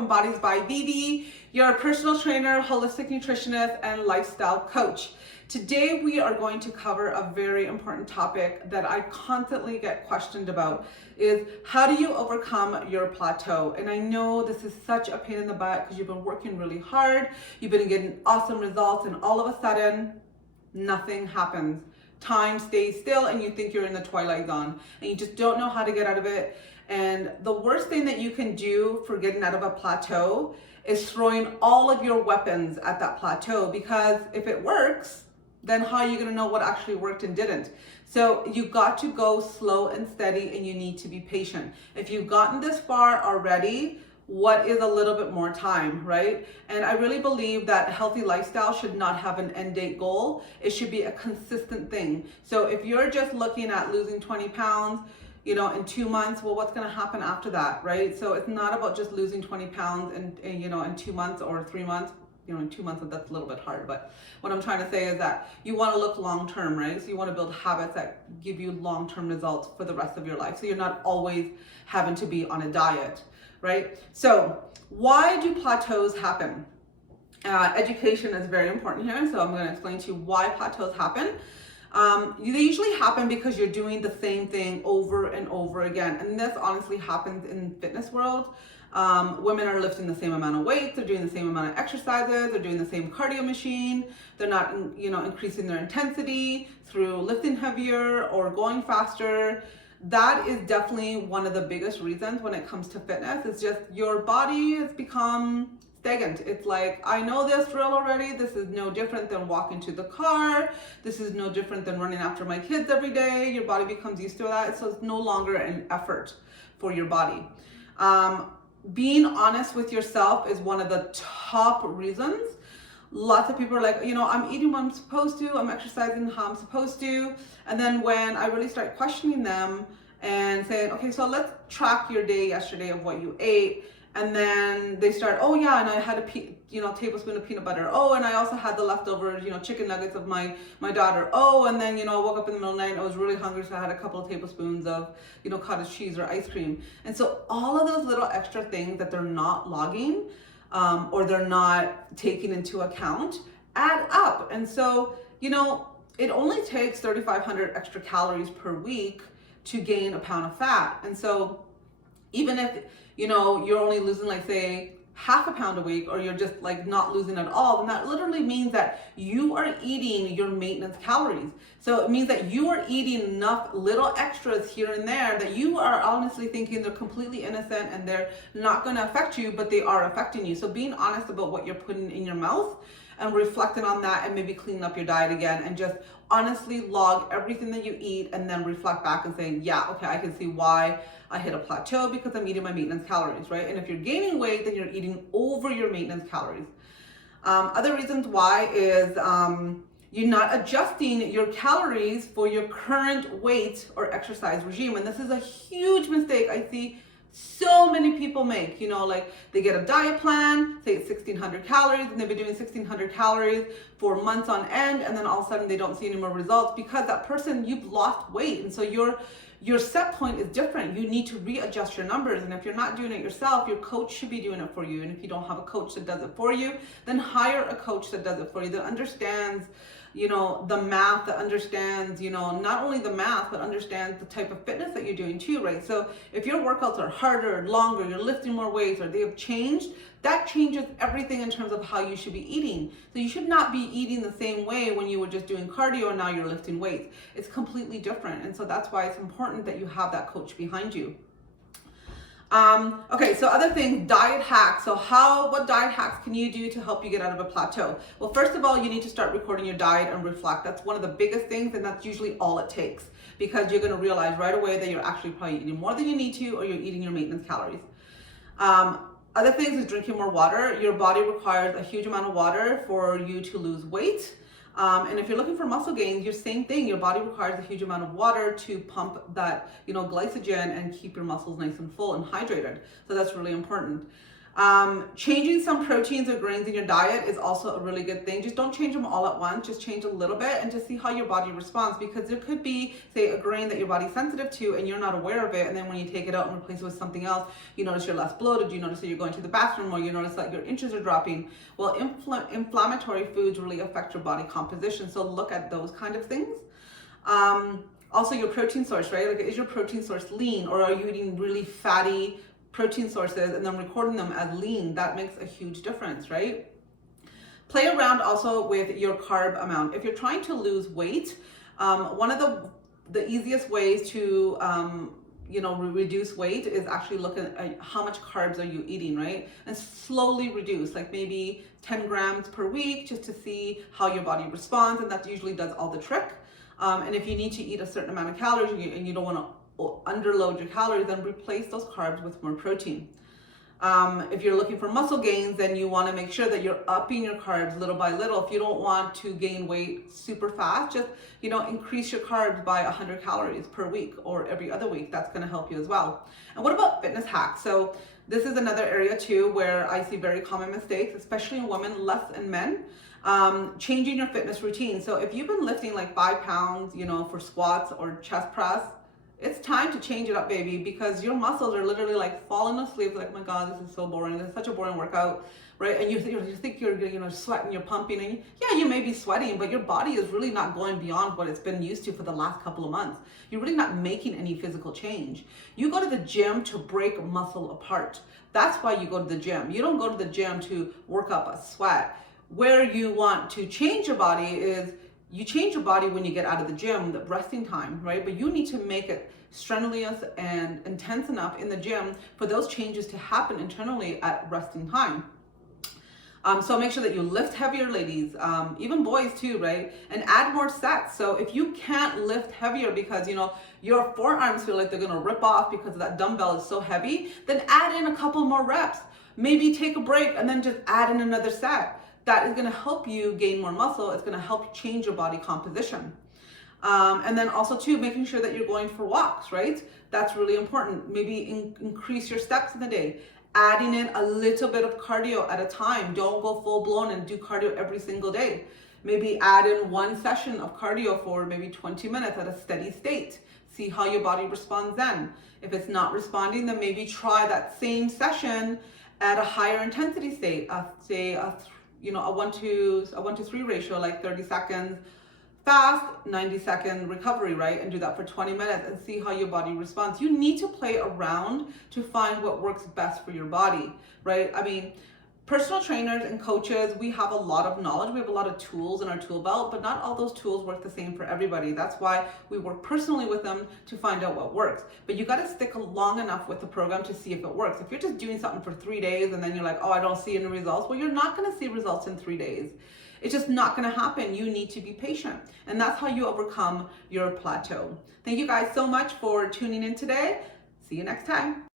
from Bodies by Vivi, your personal trainer, holistic nutritionist, and lifestyle coach. Today we are going to cover a very important topic that I constantly get questioned about is how do you overcome your plateau? And I know this is such a pain in the butt because you've been working really hard, you've been getting awesome results, and all of a sudden, nothing happens. Time stays still and you think you're in the twilight zone and you just don't know how to get out of it. And the worst thing that you can do for getting out of a plateau is throwing all of your weapons at that plateau, because if it works, then how are you going to know what actually worked and didn't? So you got to go slow and steady, and you need to be patient. If you've gotten this far already, what is a little bit more time, right? And I really believe that a healthy lifestyle should not have an end date goal. It should be a consistent thing. So if you're just looking at losing 20 pounds, in 2 months, well, what's going to happen after that, right? So it's not about just losing 20 pounds in 2 months or 3 months. In 2 months, that's a little bit hard. But what I'm trying to say is that you want to look long-term, right? So you want to build habits that give you long-term results for the rest of your life. So you're not always having to be on a diet, right? So why do plateaus happen? Education is very important here. So I'm going to explain to you why plateaus happen. They usually happen because you're doing the same thing over and over again. And this honestly happens in fitness world. Women are lifting the same amount of weight, they're doing the same amount of exercises, they're doing the same cardio machine, they're not increasing their intensity through lifting heavier or going faster. That is definitely one of the biggest reasons when it comes to fitness. It's just your body has become stagnant. It's like, I know this drill already. This is no different than walking to the car. This is no different than running after my kids every day. Your body becomes used to that. So it's no longer an effort for your body. Being honest with yourself is one of the top reasons. Lots of people are like, I'm eating what I'm supposed to, I'm exercising how I'm supposed to. And then when I really start questioning them and saying, okay, so let's track your day yesterday of what you ate. And then they start, oh yeah, and I had a tablespoon of peanut butter. Oh, and I also had the leftovers, chicken nuggets of my daughter. Oh, and then, I woke up in the middle of the night, I was really hungry, so I had a couple of tablespoons of, cottage cheese or ice cream. And so all of those little extra things that they're not logging or they're not taking into account add up. And so, it only takes 3,500 extra calories per week to gain a pound of fat. And so even if you're only losing, like, say, half a pound a week, or you're just like not losing at all, then that literally means that you are eating your maintenance calories. So it means that you are eating enough little extras here and there that you are honestly thinking they're completely innocent and they're not going to affect you, but they are affecting you. So being honest about what you're putting in your mouth and reflecting on that, and maybe cleaning up your diet again, and just honestly log everything that you eat, and then reflect back and say, yeah, okay, I can see why I hit a plateau, because I'm eating my maintenance calories, right? And if you're gaining weight, then you're eating over your maintenance calories. Other reasons why is you're not adjusting your calories for your current weight or exercise regime. And this is a huge mistake I see so many people make. Like, they get a diet plan, say it's 1,600 calories, and they've been doing 1,600 calories for months on end, and then all of a sudden they don't see any more results because that person, you've lost weight. And so your set point is different. You need to readjust your numbers. And if you're not doing it yourself, your coach should be doing it for you. And if you don't have a coach that does it for you, then hire a coach that does it for you, that understands the math, that understands, not only the math, but understands the type of fitness that you're doing too, right? So if your workouts are harder, longer, you're lifting more weights, or they have changed, that changes everything in terms of how you should be eating. So you should not be eating the same way when you were just doing cardio and now you're lifting weights. It's completely different. And so that's why it's important that you have that coach behind you. Okay, so other things, diet hacks. So what diet hacks can you do to help you get out of a plateau? Well, first of all, you need to start recording your diet and reflect. That's one of the biggest things, and that's usually all it takes, because you're going to realize right away that you're actually probably eating more than you need to, or you're eating your maintenance calories. Other things is drinking more water. Your body requires a huge amount of water for you to lose weight. And if you're looking for muscle gains, your same thing. Your body requires a huge amount of water to pump that, glycogen and keep your muscles nice and full and hydrated. So that's really important. Changing some proteins or grains in your diet is also a really good thing. Just don't change them all at once, just change a little bit and just see how your body responds, because there could be, say, a grain that your body's sensitive to and you're not aware of it, and then when you take it out and replace it with something else, you notice you're less bloated, you notice that you're going to the bathroom, or you notice that your inches are dropping. Well, inflammatory foods really affect your body composition, so look at those kind of things. Also your protein source, right? Like, is your protein source lean, or are you eating really fatty protein sources and then recording them as lean? That makes a huge difference, right? Play around also with your carb amount. If you're trying to lose weight, one of the easiest ways to reduce weight is actually looking at how much carbs are you eating, right? And slowly reduce, like maybe 10 grams per week, just to see how your body responds, and that usually does all the trick. And if you need to eat a certain amount of calories and you don't want to underload your calories, then replace those carbs with more protein. If you're looking for muscle gains, then you want to make sure that you're upping your carbs little by little. If you don't want to gain weight super fast, just increase your carbs by 100 calories per week or every other week. That's going to help you as well. And what about fitness hacks? So this is another area too where I see very common mistakes, especially in women, less in men. Changing your fitness routine. So if you've been lifting like 5 pounds, for squats or chest press, it's time to change it up, baby, because your muscles are literally like falling asleep. Like, oh my God, this is so boring. This is such a boring workout, right? And you think you're sweating, you're pumping, and yeah, you may be sweating, but your body is really not going beyond what it's been used to for the last couple of months. You're really not making any physical change. You go to the gym to break muscle apart. That's why you go to the gym. You don't go to the gym to work up a sweat. Where you want to change your body is, you change your body when you get out of the gym, the resting time, right? But you need to make it strenuous and intense enough in the gym for those changes to happen internally at resting time. So make sure that you lift heavier, ladies, even boys too, right? And add more sets. So if you can't lift heavier because, your forearms feel like they're gonna rip off because that dumbbell is so heavy, then add in a couple more reps. Maybe take a break and then just add in another set. That is going to help you gain more muscle. It's going to help change your body composition. And then also too, making sure that you're going for walks, right? That's really important. Maybe increase your steps in the day. Adding in a little bit of cardio at a time. Don't go full blown and do cardio every single day. Maybe add in one session of cardio for maybe 20 minutes at a steady state. See how your body responds then. If it's not responding, then maybe try that same session at a higher intensity state. Say a 1-to-3 ratio, like 30 seconds fast, 90-second recovery, right? And do that for 20 minutes and see how your body responds. You need to play around to find what works best for your body, right? I mean, personal trainers and coaches, we have a lot of knowledge. We have a lot of tools in our tool belt, but not all those tools work the same for everybody. That's why we work personally with them to find out what works. But you got to stick long enough with the program to see if it works. If you're just doing something for 3 days and then you're like, oh, I don't see any results. Well, you're not going to see results in 3 days. It's just not going to happen. You need to be patient. And that's how you overcome your plateau. Thank you guys so much for tuning in today. See you next time.